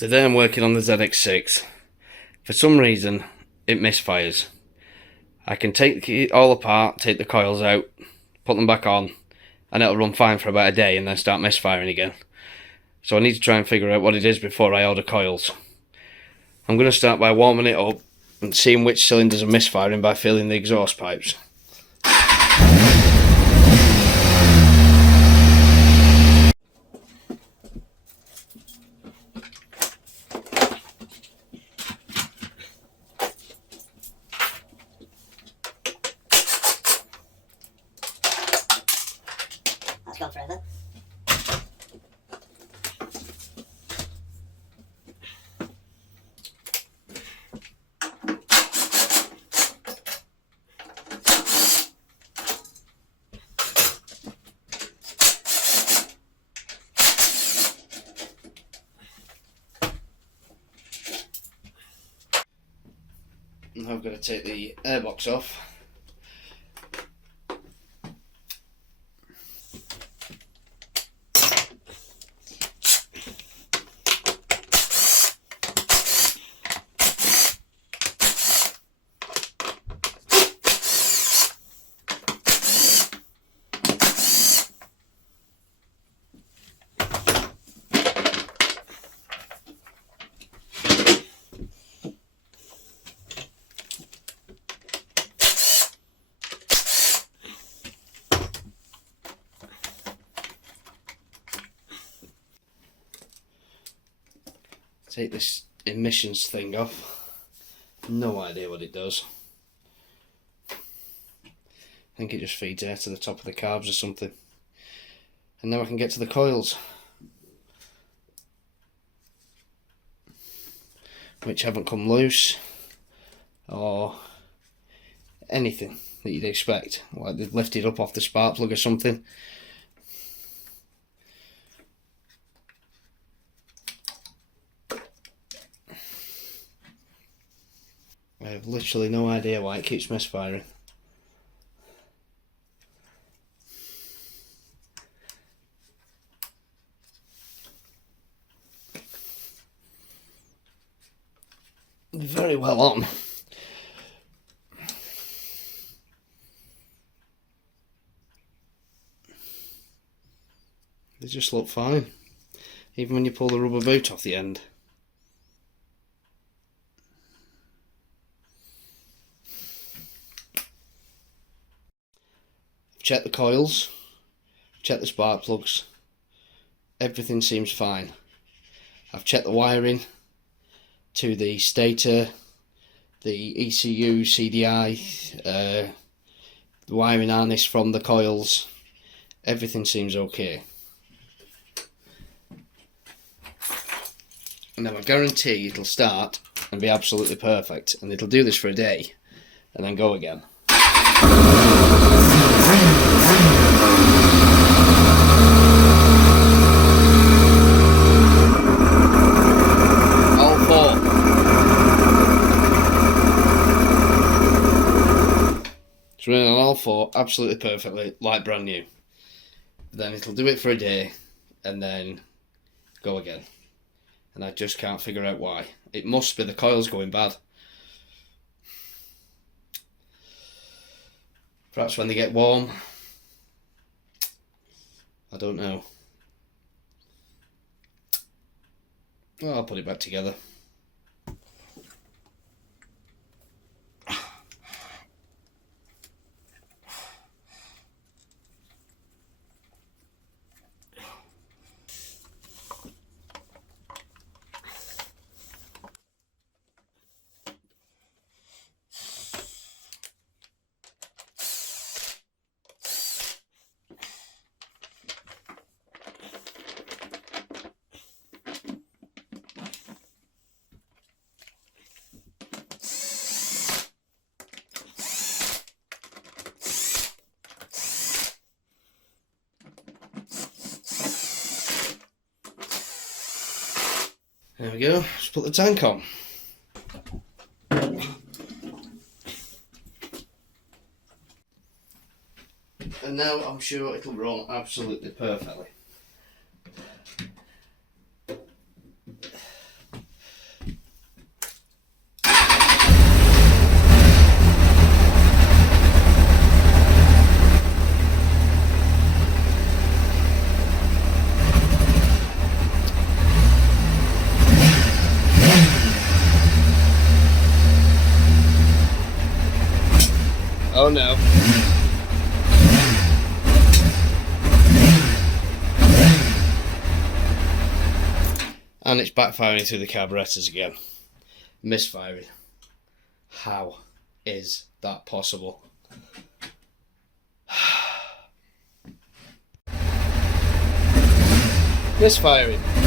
Today I'm working on the ZX6. For some reason, it misfires. I can take it all apart, take the coils out, put them back on, and it'll run fine for about a day and then start misfiring again. So I need to try and figure out what it is before I order coils. I'm going to start by warming it up and seeing which cylinders are misfiring by filling the exhaust pipes. That's gone forever. Now I've got to take the airbox off. Take this emissions thing off. No idea what it does. I think it just feeds air to the top of the carbs or something. And now I can get to the coils, which haven't come loose or anything that you'd expect, like they've lifted up off the spark plug or something. I have literally no idea why it keeps misfiring. Very well on. They just look fine, even when you pull the rubber boot off the end. Check the coils, check the spark plugs, everything seems fine. I've checked the wiring to the stator, the ECU, CDI, the wiring harness from the coils, everything seems okay. Now I guarantee it'll start and be absolutely perfect, and it'll do this for a day and then go again. All four. It's running on all four absolutely perfectly, like brand new. Then it'll do it for a day and then go again. And I just can't figure out why. It must be the coils going bad. Perhaps when they get warm. I don't know. Well, I'll put it back together. There we go, let's put the tank on. And now I'm sure it'll run absolutely perfectly. and it's backfiring through the carburetors again. Misfiring. How is that possible? Misfiring.